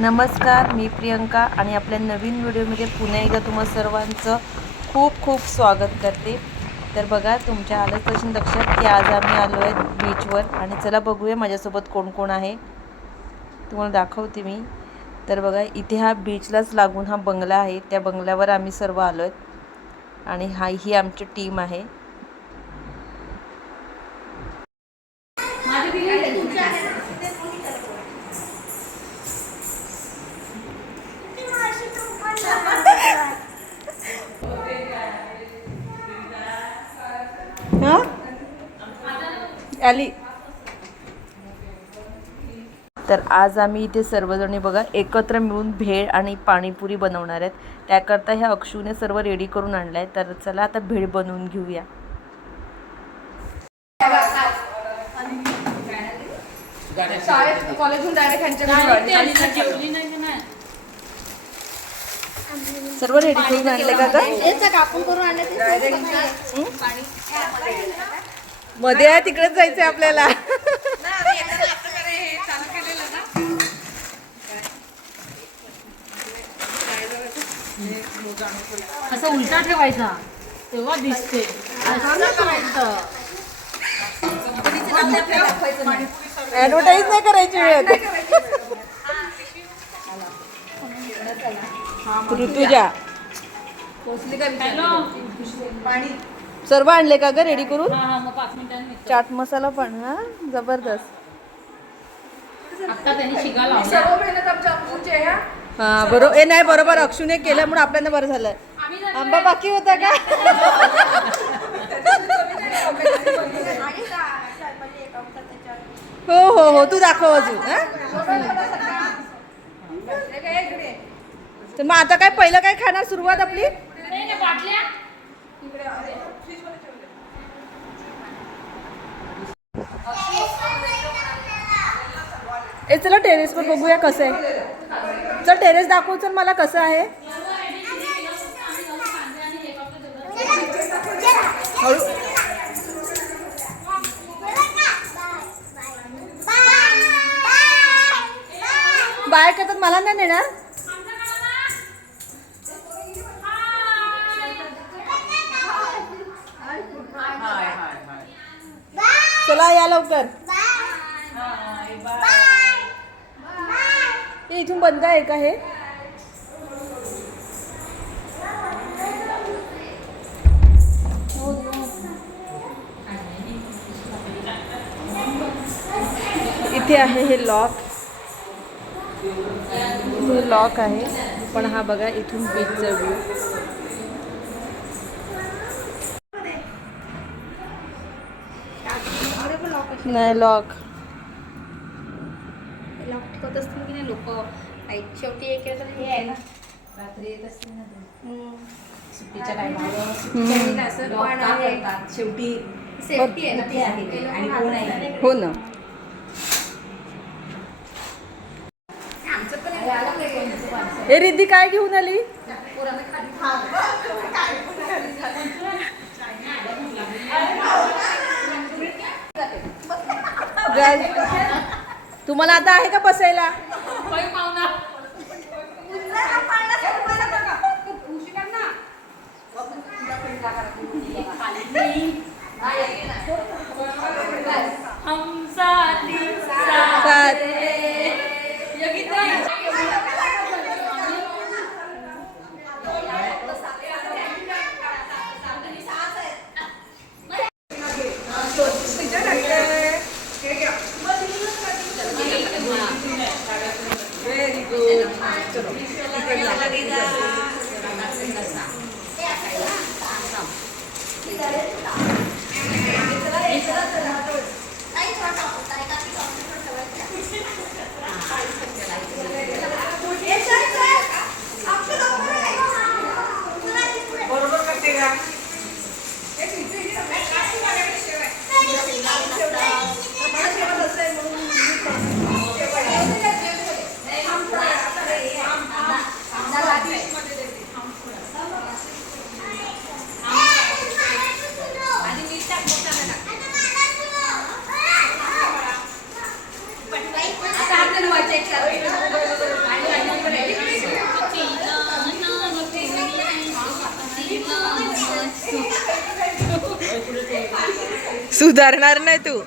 नमस्कार, मी प्रियंका आणि आपल्या नवीन व्हिडिओमध्ये पुन्हा एकदा तुम्हा सर्वांचं खूप खूप स्वागत करते. तर बघा, तुमच्या आलंच तशी लक्षात की आज आम्ही आलो आहे बीचवर आणि चला बघूया माझ्यासोबत कोण कोण आहे, तुम्हाला दाखवते मी. तर बघा, इथे हा बीचलाच लागून हा बंगला आहे, त्या बंगल्यावर आम्ही सर्व आलो आहेत आणि ही आमची टीम आहे. आली. तर आज आम्ही इथे सर्वजणी बघा एकत्र मिळून भेळ आणि पाणीपुरी बनवणार आहेत. त्याकरता ह्या अक्षूने सर्व रेडी करून आणलं आहे. तर चला आता भेळ बनवून घेऊया. सर्व रेडी करून आणले का? मध्ये आहे तिकडेच जायचंय आपल्याला. असं उलटा ठेवायचा तेव्हा दिसते. ऍडव्हर्टाईज नाही करायची वेळ. ऋतुजा सर्व आणले का ग रेडी करून? चाट मसाला पण हा जबरदस्त. आता त्यांनी शिकायला हा बरोबर. नाही बरोबर, अक्षूने केलं म्हणून आपल्याला बरं झालं. आंबा बाकी होता का? हो हो हो, तू दाखव अजून. तर मग आता काय पहिलं काय खाणार सुरुवात आपली? ए चला टेरेसवर बघूया कसं आहे. चल टेरेस दाखव, चल मला कसं आहे. बाय करतात, मला नाही नेणार. चला या लवकर. हे इथून बंद आहे का हे? इथे आहे हे लॉक. हे लॉक आहे, पण हा बघा इथून बीचचा व्ह्यू. नाही लॉक ठेवत असतील की नाही लोक. शेवटी एक हे आहे ना, रात्री येत असतील ना सुट्टीच्या टायमाला असं शेवटी सेफ्टी आहे ना आणि कोण आहे. हो ना. हे रिद्धी काय घेऊन आली? तुम्हाला आता आहे का बसायला? सुधारणार नाही तू.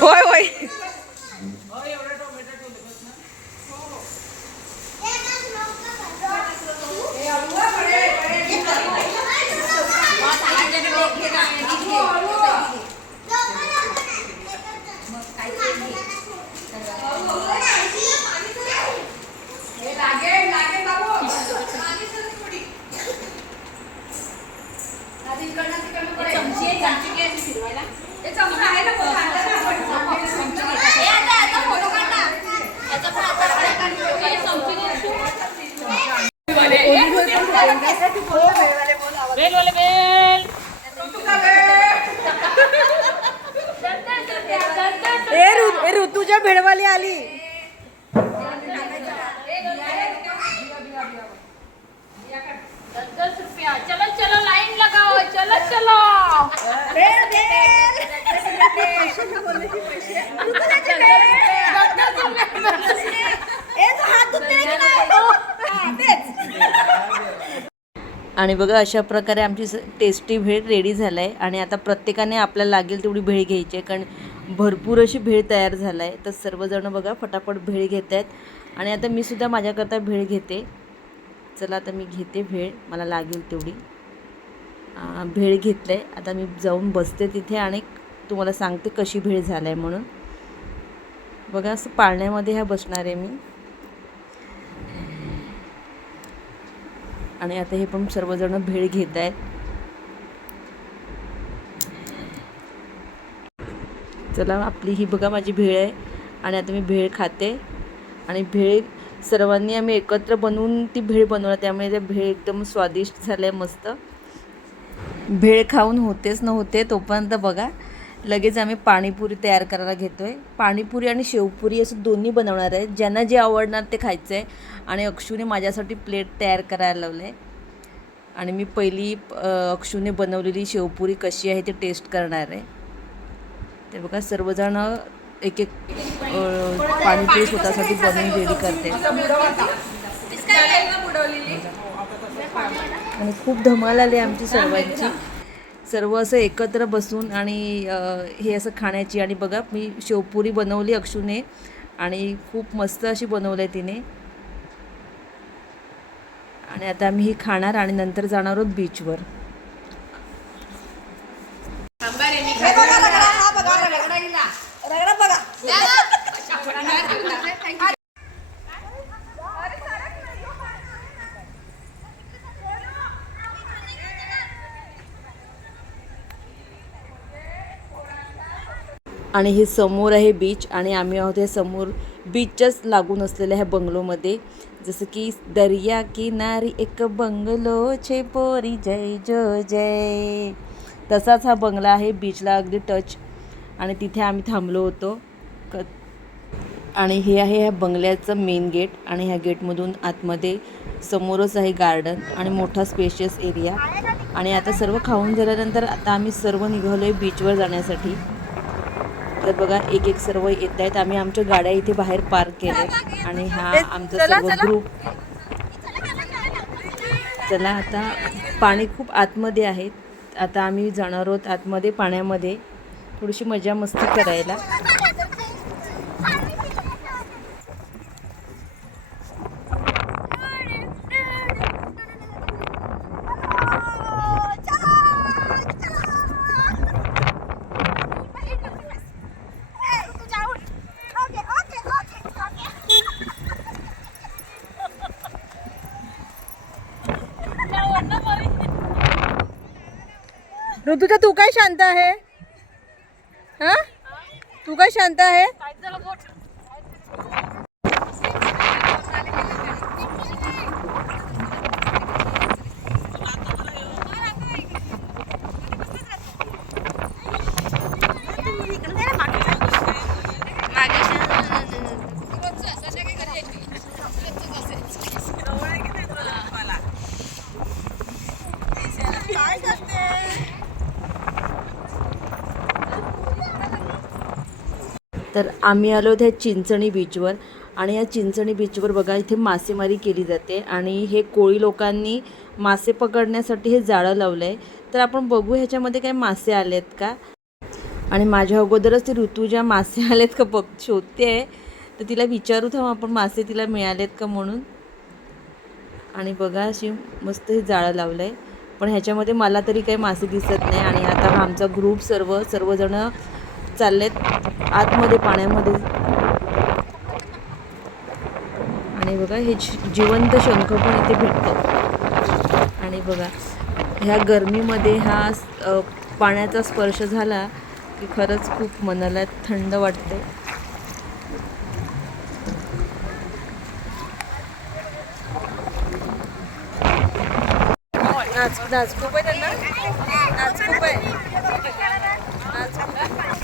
होय होय. ऋतूच्या भेळवाली आली. चलो चलो लाइन लगाओ, चलो चलो. आणि बघा अशा प्रकारे आमची टेस्टी भेळ रेडी झालं आहे. आणि आता प्रत्येकाने आपल्याला लागेल तेवढी भेळ घ्यायची आहे, कारण भरपूर अशी भेळ तयार झाला आहे. तर सर्वजण बघा फटाफट भेळ घेत आहेत. आणि आता मी सुद्धा माझ्याकरता भेळ घेते. चला आता मी घेते भेळ, मला लागेल तेवढी भेळ घेतलं आहे. आता मी जाऊन बसते तिथे आणि तुम्हाला सांगते कशी भेळ झालं आहे म्हणून. बघा असं पाळण्यामध्ये ह्या बसणार आहे मी. आणि आता हे पण सर्वजण भेळ घेत आहेत. चला आपली ही बघा माझी भेळ आहे. आणि आता मी भेळ खाते. आणि भेळ सर्वांनी आम्ही एकत्र बनवून ती भेळ बनवली, त्यामुळे त्या भेळ एकदम स्वादिष्ट झाल्या मस्त. भेळ खाऊन होतेच नव्हते तोपर्यंत बघा लगेच आम्ही पाणीपुरी तयार करायला घेतो आहे. पाणीपुरी आणि शेवपुरी असं दोन्ही बनवणार आहे. ज्यांना जे आवडणार ते खायचं आहे. आणि अक्षूने माझ्यासाठी प्लेट तयार करायला लावलं आहे. आणि मी पहिली अक्षूने बनवलेली शेवपुरी कशी आहे ते टेस्ट करणार आहे. ते बघा सर्वजण एक एक पाणीपुरी स्वतःसाठी बनवून रेडी करते. आणि खूप धमाल आली आमची सर्वांची. सर्व असं एकत्र बसून आणि हे असं खाण्याची. आणि बघा मी शेवपुरी बनवली अक्षूने आणि खूप मस्त अशी बनवली आहे तिने. आणि आता आम्ही ही खाणार आणि नंतर जाणार आहोत बीचवर. आणि हे समोर आहे बीच. आणि आम्ही आहोत हे समोर बीचच्याच लागून असलेल्या ह्या बंगलोमध्ये. जसं की दर्या किनारी एक बंगलो छे पोरी जय जय जय, तसाच हा बंगला आहे बीचला अगदी टच. आणि तिथे आम्ही थांबलो होतो. आणि हे आहे ह्या बंगल्याचं मेन गेट. आणि ह्या गेटमधून आतमध्ये समोरच आहे गार्डन आणि मोठा स्पेशियस एरिया. आणि आता सर्व खाऊन झाल्यानंतर आता आम्ही सर्व निघालो आहे बीचवर जाण्यासाठी. तर बघा एक एक सर्व येत आहेत. आम्ही आमच्या गाड्या इथे बाहेर पार्क केल्या. आणि हा आमचा सर्व ग्रुप. चला आता पाणी खूप आतमध्ये आहे. आता आम्ही जाणार आहोत आतमध्ये पाण्यामध्ये थोडीशी मजा मस्ती करायला. ऋतुजा तू काय शांत आहे? हा तू काय शांत आहे? तर आम्ही आलो त्या चिंचणी बीचवर. आणि या चिंचणी बीचवर बघा इथे मासेमारी केली जाते. आणि हे कोळी लोकांनी मासे पकडण्यासाठी हे जाळं लावलं आहे. तर आपण बघू ह्याच्यामध्ये काही मासे आलेत का. आणि माझ्या अगोदरच ती ऋतुजा मासे आलेत का बघ शोधते आहे. तर तिला विचारू थांब आपण मासे तिला मिळालेत का म्हणून. आणि बघा अशी मस्त हे जाळं लावलं आहे, पण ह्याच्यामध्ये मला तरी काही मासे दिसत नाही. आणि आता हा आमचा ग्रुप सर्वजण चाललेत आतमध्ये पाण्यामध्ये. आणि बघा हे जिवंत शंख पण इथे भेटतात. आणि बघा ह्या गरमीमध्ये हा पाण्याचा स्पर्श झाला की खरंच खूप मनाला थंड वाटते. नाच खूप आहे त्यांना, नाच खूप आहे, नाच खूप आहे.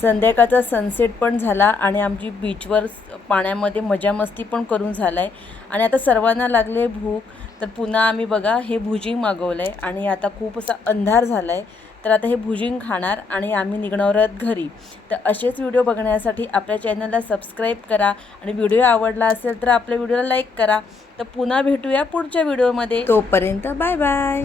संध्याकाळचा सनसेट पण झाला आणि आमची बीचवर पाण्यामध्ये मजा मस्ती पण करून झाला आहे. आणि आता सर्वांना लागले भूक, तर पुन्हा आम्ही बघा हे भुजिंग मागवलं आहे. आणि आता खूप असा अंधार झाला आहे, तर आता हे भुजिंग खाणार आणि आम्ही निघणार आहोत घरी. तर असेच व्हिडिओ बघण्यासाठी आपल्या चॅनलला सबस्क्राईब करा आणि व्हिडिओ आवडला असेल तर आपल्या व्हिडिओला लाईक करा. तर पुन्हा भेटूया पुढच्या व्हिडिओमध्ये. तोपर्यंत बाय बाय.